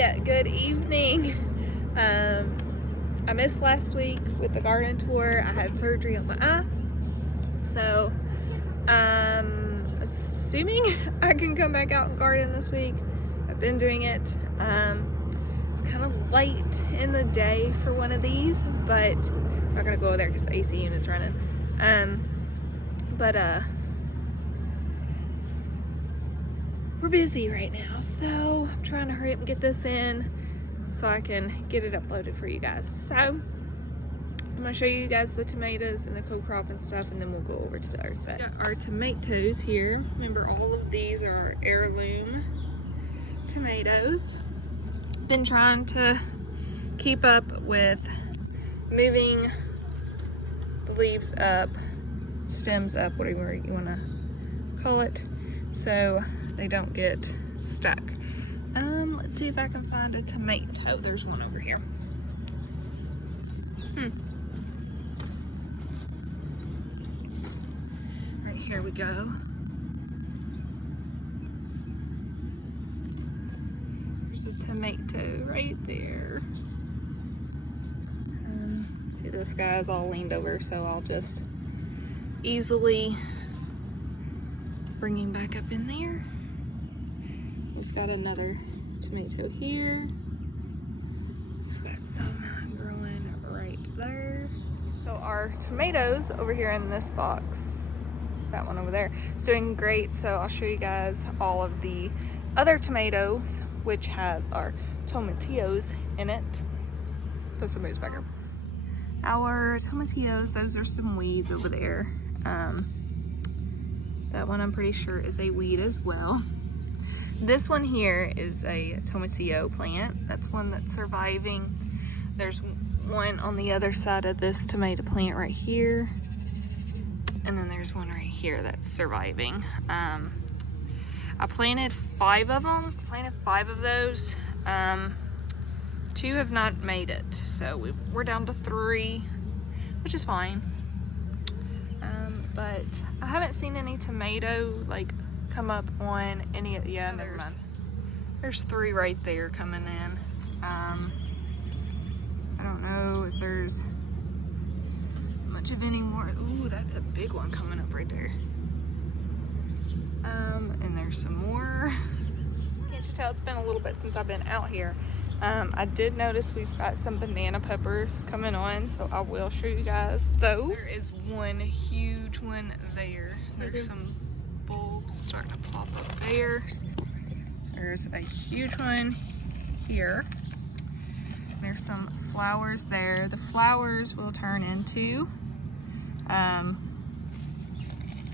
everybody, good evening. I missed last week with the garden tour. I had surgery on my eye, so I'm assuming I can come back out and garden this week. I've been doing it. It's kind of late in the day for one of these, but I'm not gonna go over there because the AC unit's running. We're busy right now, so I'm trying to hurry up and get this in so I can get it uploaded for you guys. So I'm gonna show you guys the tomatoes and the co-crop and stuff, and then we'll go over to the earth bed. Got our tomatoes here. Remember, all of these are heirloom tomatoes. Been trying to keep up with moving the leaves up, stems up, whatever you want to call it, so they don't get stuck. Let's see if I can find a tomato. There's one over here. Right here we go. There's a tomato right there. See, this guy's all leaned over, so I'll just easily bring him back up in there. We've got another tomato here. We've got some growing right there. So our tomatoes over here in this box, that one over there, is doing great. So I'll show you guys all of the other tomatoes, which has our tomatillos in it. Throw some moves back here. Our tomatillos, those are some weeds over there. That one I'm pretty sure is a weed as well. This one here is a tomatillo plant. That's one that's surviving. There's one on the other side of this tomato plant right here. And then there's one right here that's surviving. I planted 5 of them. Planted 5 of those. 2 have not made it. So we're down to 3, which is fine. But I haven't seen any tomato like come up on any of, yeah, never mind. There's 3 right there coming in. I don't know if there's much of any more. Ooh, that's a big one coming up right there. And there's some more. Can't you tell it's been a little bit since I've been out here? I did notice we've got some banana peppers coming on, so I will show you guys those. There is one huge one there. There's some bulbs starting to pop up there. There's a huge one here. There's some flowers there. The flowers will turn into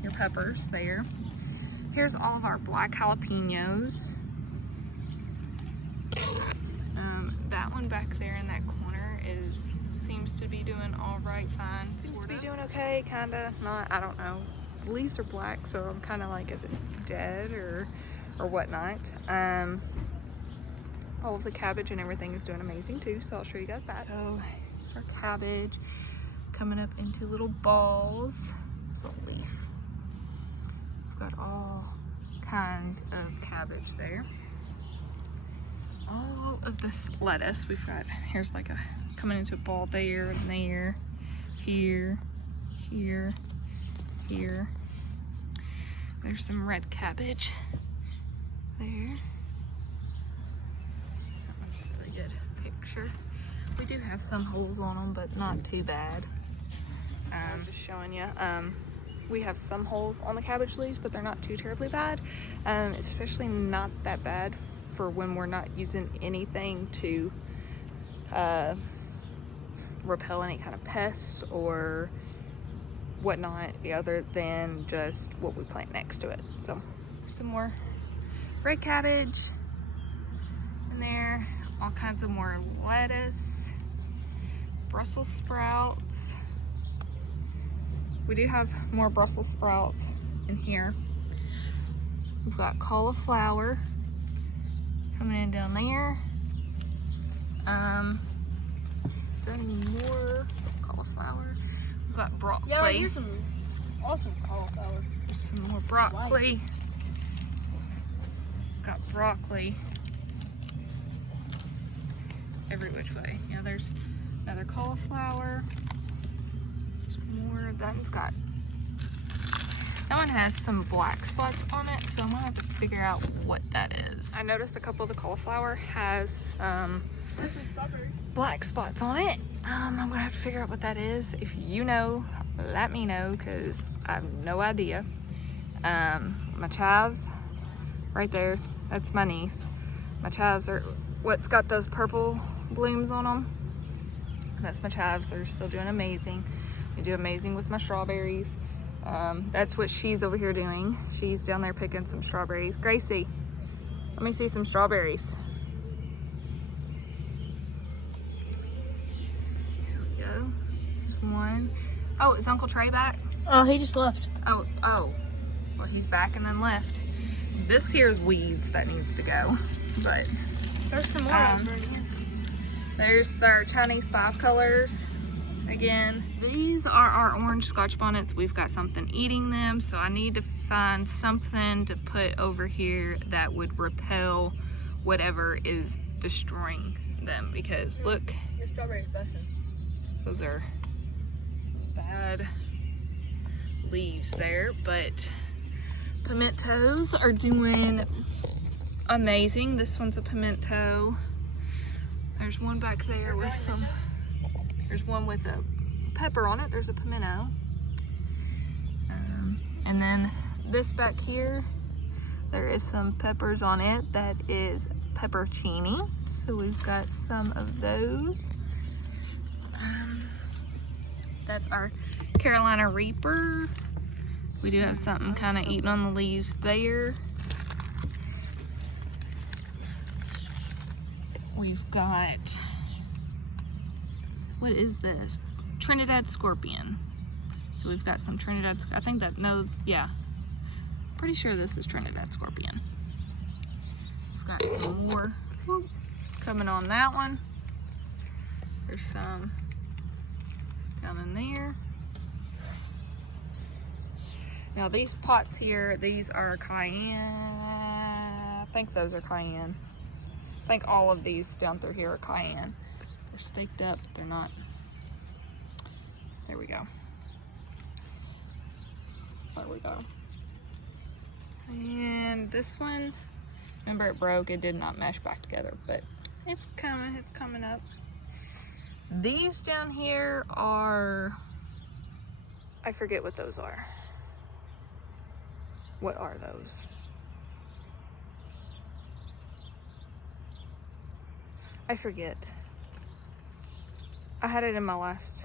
your peppers there. Here's all of our black jalapenos. That one back there in that corner seems to be doing all right, fine. Seems to be doing okay, kinda, not, I don't know. The leaves are black, so I'm kinda like, is it dead or whatnot? All of the cabbage and everything is doing amazing too, so I'll show you guys that. So here's our cabbage coming up into little balls. There's a leaf. We've got all kinds of cabbage there. All of this lettuce we've got, here's like a coming into a ball there and there, here, here, here. There's some red cabbage there. That one's a really good picture. We do have some holes on them, but not too bad. I'm just showing you. We have some holes on the cabbage leaves, but they're not too terribly bad. Especially not that bad for when we're not using anything to repel any kind of pests or whatnot other than just what we plant next to it. So some more red cabbage in there, all kinds of more lettuce, Brussels sprouts. We do have more Brussels sprouts in here. We've got cauliflower coming in down there. Is there any more cauliflower? We've got broccoli. Yeah, here's some awesome cauliflower. There's some more broccoli. Got broccoli. every which way. Yeah, there's another cauliflower. There's more. That one has some black spots on it, so I'm gonna have to figure out what that is. I noticed a couple of the cauliflower has black spots on it. I'm gonna have to figure out what that is. If you know, let me know, because I have no idea. My chives, right there, that's my niece. My chives are what's got those purple blooms on them. That's my chives. They're still doing amazing. They do amazing with my strawberries. That's what she's over here doing. She's down there picking some strawberries. Gracie, let me see some strawberries. There we go. There's one. Oh, is Uncle Trey back? Oh, he just left. Oh. Well, he's back and then left. This here's weeds that needs to go, but There's some more over here. there's their Chinese 5 colors. Again, these are our orange Scotch bonnets. We've got something eating them, so I need to find something to put over here that would repel whatever is destroying them, because look, Your strawberry's busting. those are bad leaves there, but pimentos are doing amazing. This one's a pimento. There's one back there with some, there's one with a pepper on it. There's a pimento. And then this back here, there is some peppers on it. That is peppercini. So we've got some of those. That's our Carolina Reaper. We do have something kind of eating on the leaves there. We've got, what is this? Trinidad Scorpion. So we've got some Trinidad, I think that, no, yeah. Pretty sure this is Trinidad Scorpion. We've got some more coming on that one. There's some down in there. Now these pots here, these are cayenne. I think those are cayenne. I think all of these down through here are cayenne. They're staked up, they're not. There we go. There we go. And this one, remember it broke, it did not mesh back together, but it's coming up. These down here are, I forget what those are. What are those? I forget. I had it in my last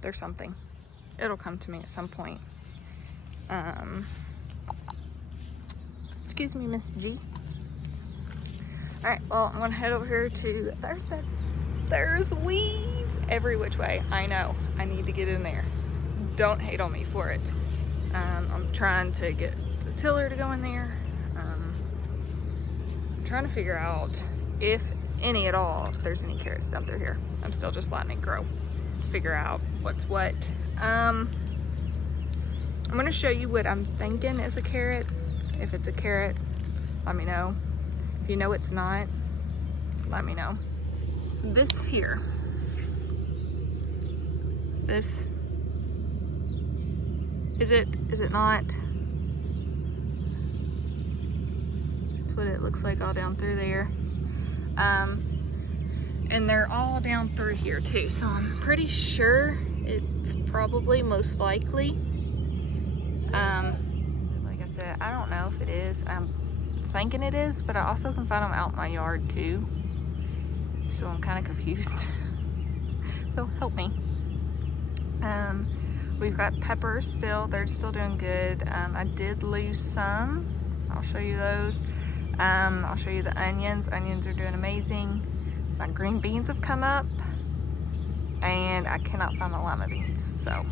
there's something. It'll come to me at some point. Excuse me, Miss G. Alright, well, I'm gonna head over here to, there's weeds every which way. I know, I need to get in there. Don't hate on me for it. I'm trying to get the tiller to go in there. I'm trying to figure out if any at all, if there's any carrots down through here. I'm still just letting it grow. Figure out what's what. I'm gonna show you what I'm thinking is a carrot. If it's a carrot, let me know. If you know it's not, let me know. This here, this, is it not? That's what it looks like all down through there. And they're all down through here too, so I'm pretty sure it's probably most likely. Like I said, I don't know if it is. I'm thinking it is, but I also can find them out in my yard too. So I'm kind of confused. So help me. We've got peppers still. They're still doing good. I did lose some. I'll show you those. I'll show you the onions. Onions are doing amazing. My green beans have come up, and I cannot find my lima beans. So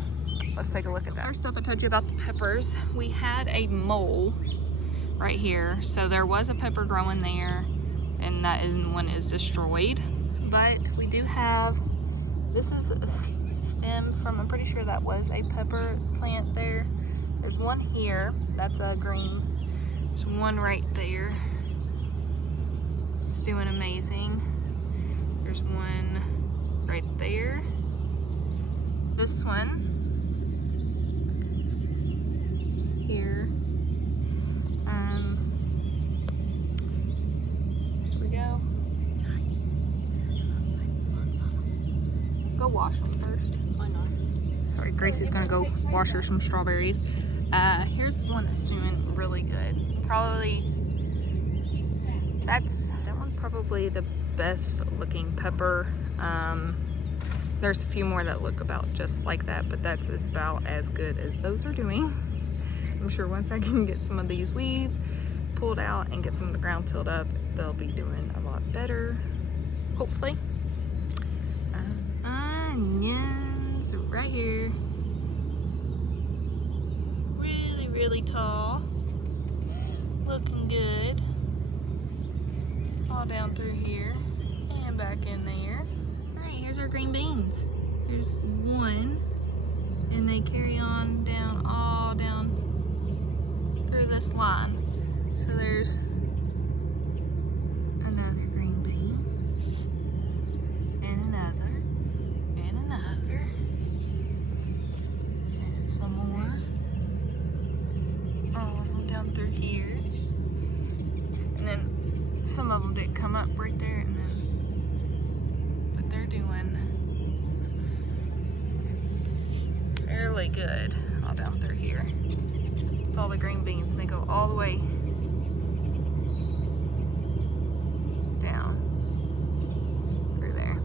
let's take a look at that. First up, I told you about the peppers. We had a mole right here. So there was a pepper growing there, and that one is destroyed. But we do have, this is a stem from, I'm pretty sure that was a pepper plant there. There's one here, that's a green. There's one right there. It's doing amazing. There's one right there. This one here. Here we go. Go wash them first. Why not? Sorry, Gracie's gonna go wash her some strawberries. Here's one that's doing really good. Probably, that one's probably the best looking pepper. There's a few more that look about just like that, but that's about as good as those are doing. I'm sure once I can get some of these weeds pulled out and get some of the ground tilled up, they'll be doing a lot better, hopefully. Onions right here. Really, really tall. Looking good. All down through here and back in there. All right, here's our green beans. There's one, and they carry on down, all down through this line. So there's another green bean, and another, and another, and some more. All of them down through here. And then some of them did come up right there, and then, but they're doing fairly good all down through here. It's all the green beans, and they go all the way down through there.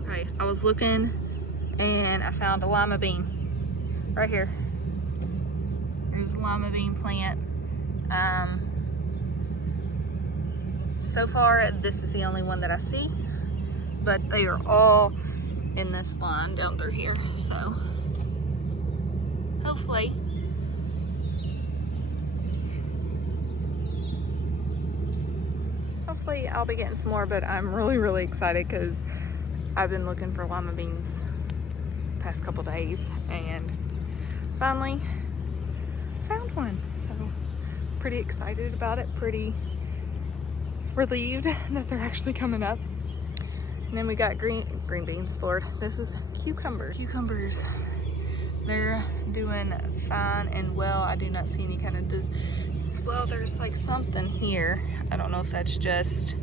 Okay, I was looking and I found a lima bean right here. There's a lima bean plant. So far, this is the only one that I see, but they are all in this line down through here. So hopefully I'll be getting some more, but I'm really excited because I've been looking for lima beans the past couple days and finally found one. So pretty excited about it, pretty relieved that they're actually coming up. And then we got green beans, Lord. This is cucumbers. Cucumbers. They're doing fine and well. I do not see any kind of well, there's like something here. I don't know if that's just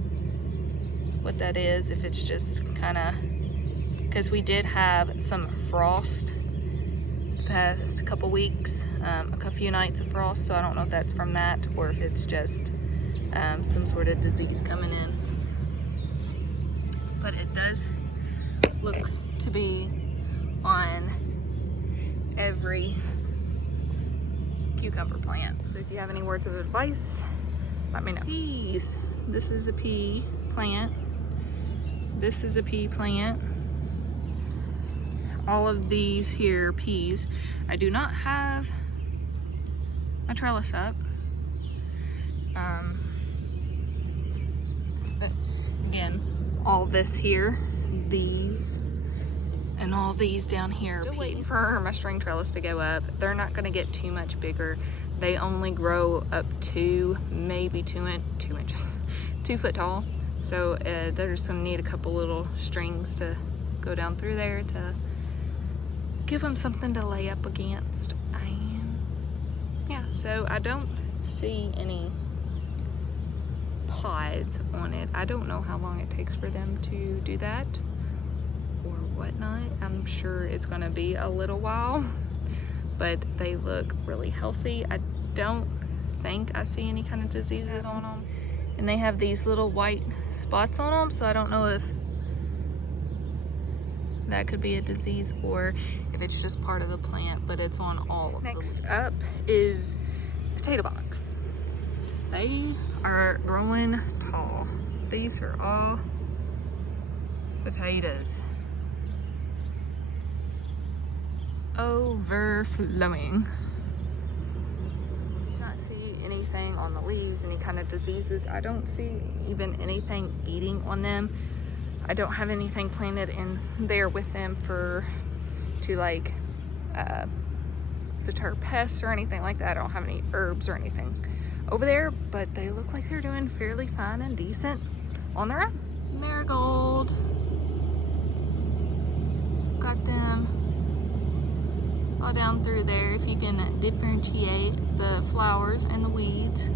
what that is, if it's just kind of, because we did have some frost the past couple weeks, a few nights of frost, so I don't know if that's from that or if it's just some sort of disease coming in. But it does look to be on every cucumber plant. So if you have any words of advice, let me know. Peas. This is a pea plant. This is a pea plant. All of these here are peas. I do not have a trellis up. But again, all this here, these, and all these down here. Still waiting for my string trellis to go up. They're not gonna get too much bigger. They only grow up to maybe 2 inches, 2 foot tall. So they're just gonna need a couple little strings to go down through there to give them something to lay up against. And yeah, so I don't see any pods on it. I don't know how long it takes for them to do that or whatnot. I'm sure it's gonna be a little while, but they look really healthy. I don't think I see any kind of diseases on them. And they have these little white spots on them, so I don't know if that could be a disease or if it's just part of the plant, but it's on all of them. Next up is potato box. They are growing tall. These are all potatoes. Overflowing. I don't see anything on the leaves, any kind of diseases. I don't see even anything eating on them. I don't have anything planted in there with them to like deter pests or anything like that. I don't have any herbs or anything over there, but they look like they're doing fairly fine and decent on their own. Marigold. Got them all down through there. If you can differentiate the flowers and the weeds.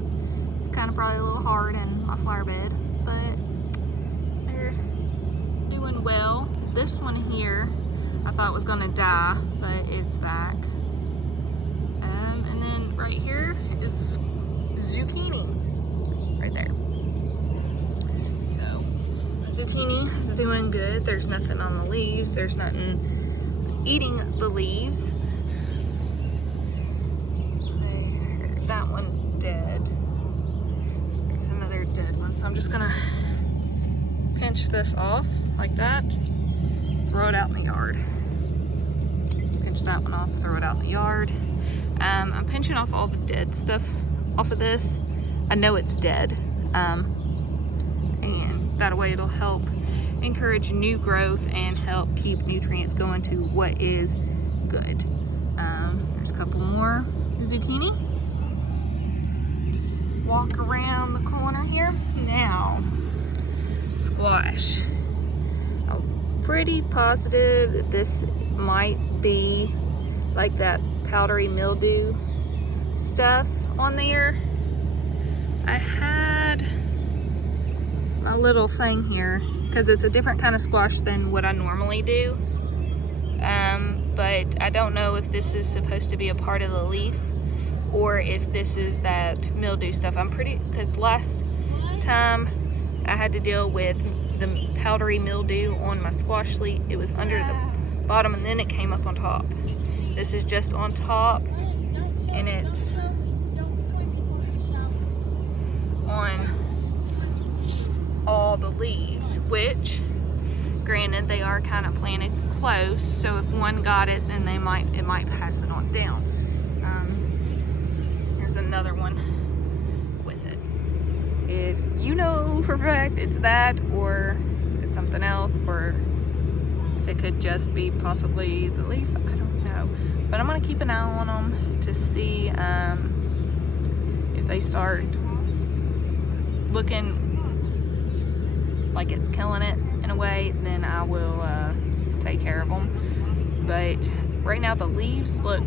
It's kind of probably a little hard in my flower bed, but they're doing well. This one here, I thought was gonna die, but it's back. And then right here is zucchini, right there. So zucchini is doing good. There's nothing on the leaves. There's nothing eating the leaves. That one's dead. There's another dead one. So I'm just gonna pinch this off like that, throw it out in the yard. Pinch that one off, throw it out in the yard. I'm pinching off all the dead stuff off of this. I know it's dead. And that way it'll help encourage new growth and help keep nutrients going to what is good. There's a couple more zucchini. Walk around the corner here. Now, squash. I'm pretty positive that this might be like that powdery mildew stuff on there. I had my little thing here because it's a different kind of squash than what I normally do. But I don't know if this is supposed to be a part of the leaf or if this is that mildew stuff. I'm pretty, because last time I had to deal with the powdery mildew on my squash leaf. It was under the bottom and then it came up on top. This is just on top and it's on all the leaves, which granted they are kind of planted close, so if one got it then it might pass it on down. There's another one with it. If you know for a fact it's that or it's something else, or it could just be possibly the leaf, I don't know, but I'm gonna keep an eye on them to see if they start looking like it's killing it in a way, then I will take care of them. But right now the leaves look,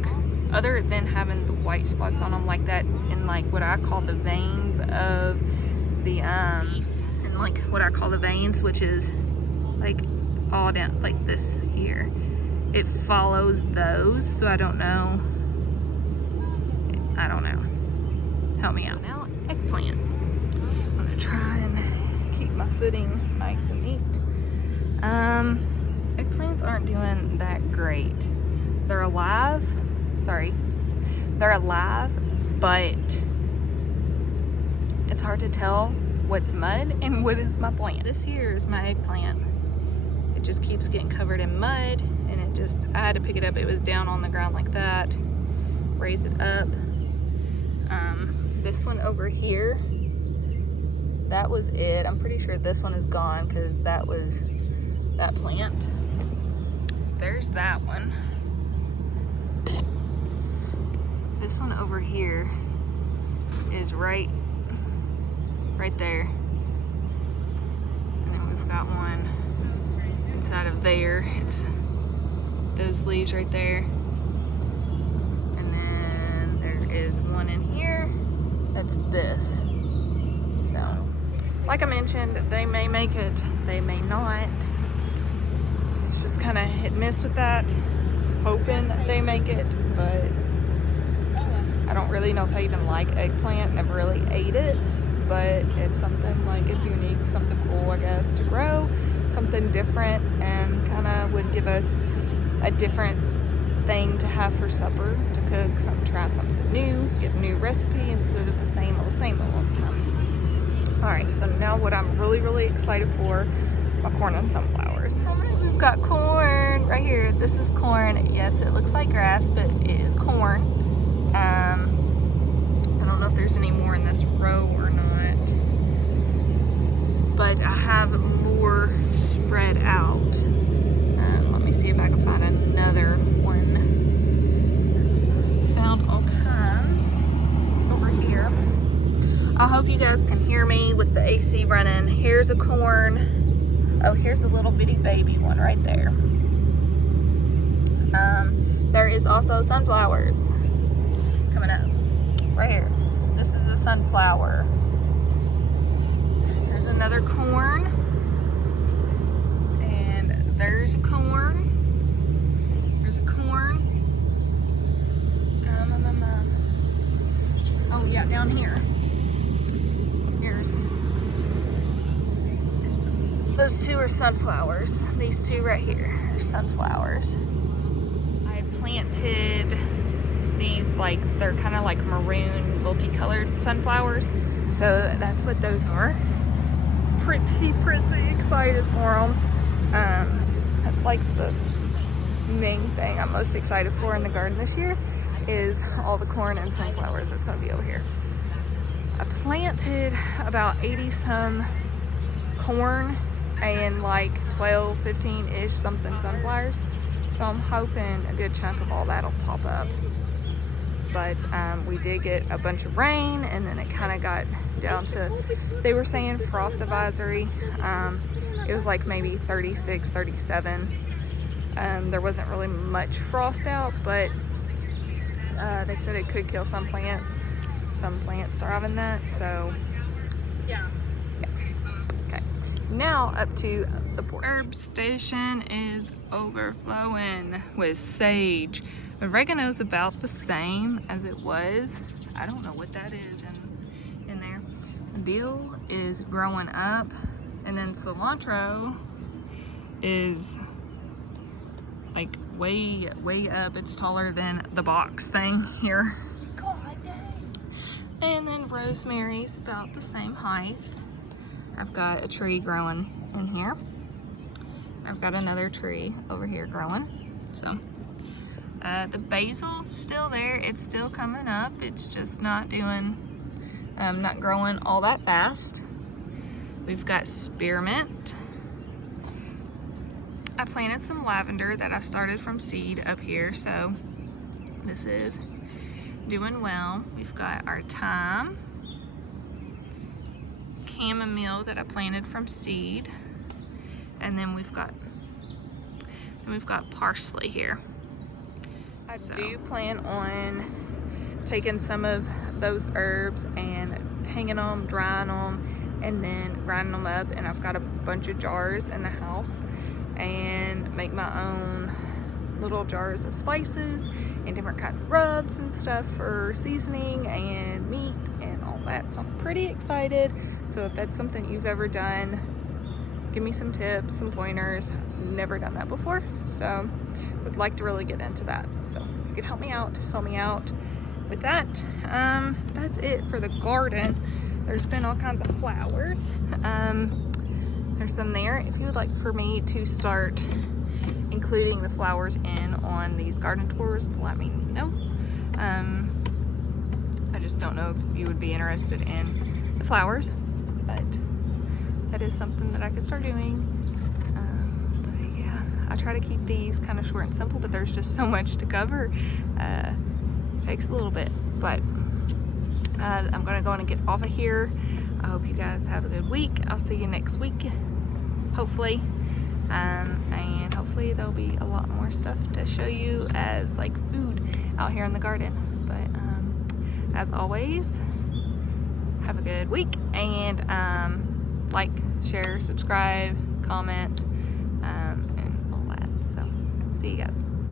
other than having the white spots on them like that in like what I call the veins of the and like what I call the veins, which is like all down like this here, it follows those, so I don't know, help me out. Now eggplant, I'm gonna try and keep my footing nice and neat. Eggplants aren't doing that great. They're alive, but it's hard to tell what's mud and what is my plant. This here is my eggplant. It just keeps getting covered in mud, and I had to pick it up. It was down on the ground like that, raise it up. This one over here, that was it. I'm pretty sure this one is gone because that was that plant. There's that one. This one over here is right there. And then we've got one inside of there. It's those leaves right there. And then there is one in here. That's this. So, like I mentioned, they may make it, they may not. It's just kind of hit and miss with that. Hoping they make it, but I don't really know if I even like eggplant. Never really ate it, but it's something like, it's unique, something cool, I guess, to grow, something different, and kind of would give us a different thing to have for supper, to cook, try something new, get a new recipe instead of the same old all the time. All right, so now what I'm really excited for, my corn and sunflowers. We've got corn right here. This is corn. Yes, it looks like grass, but it is corn. I don't know if there's any more in this row or not, but I have more spread out. Let me see if I can find another one. AC running. Here's a corn. Oh, here's a little bitty baby one right there. There is also sunflowers coming up right here. This is a sunflower. There's another corn. And there's a corn. There's a corn. Oh yeah, down here. Here's. Those two are sunflowers. These two right here are sunflowers. I planted these, like, they're kind of like maroon multicolored sunflowers. So that's what those are. Pretty excited for them. That's like the main thing I'm most excited for in the garden this year is all the corn and sunflowers that's going to be over here. I planted about 80 some corn and like 12, 15-ish something sunflowers. So I'm hoping a good chunk of all that'll pop up. But we did get a bunch of rain, and then it kind of got down to, they were saying frost advisory. It was like maybe 36, 37. There wasn't really much frost out, but they said it could kill some plants. Some plants thrive in that, so yeah. Okay, now up to the porch. Herb station is overflowing with sage. Oregano's about the same as it was. I don't know what that is in there. Dill is growing up, and then cilantro is like way up. It's taller than the box thing here. God dang. And then rosemary's about the same height. I've got a tree growing in here. I've got another tree over here growing. So the basil's still there. It's still coming up. It's just not doing, not growing all that fast. We've got spearmint. I planted some lavender that I started from seed up here, so this is doing well. We've got our thyme, chamomile that I planted from seed, and then we've got parsley here. I do plan on taking some of those herbs and hanging them, drying them, and then grinding them up, and I've got a bunch of jars in the house, and make my own little jars of spices and different kinds of rubs and stuff for seasoning and meat and all that. So I'm pretty excited. So if that's something you've ever done, give me some tips, some pointers. Never done that before, so would like to really get into that. So if you could help me out with that. That's it for the garden. There's been all kinds of flowers. There's some there. If you would like for me to start including the flowers in on these garden tours, let me know. I just don't know if you would be interested in the flowers, but that is something that I could start doing. But yeah, I try to keep these kind of short and simple, but there's just so much to cover. It takes a little bit, but I'm gonna go on and get off of here. I hope you guys have a good week. I'll see you next week, hopefully. And hopefully there'll be a lot more stuff to show you as like food out here in the garden. But as always, have a good week, and like, share, subscribe, comment, and all that. So see you guys.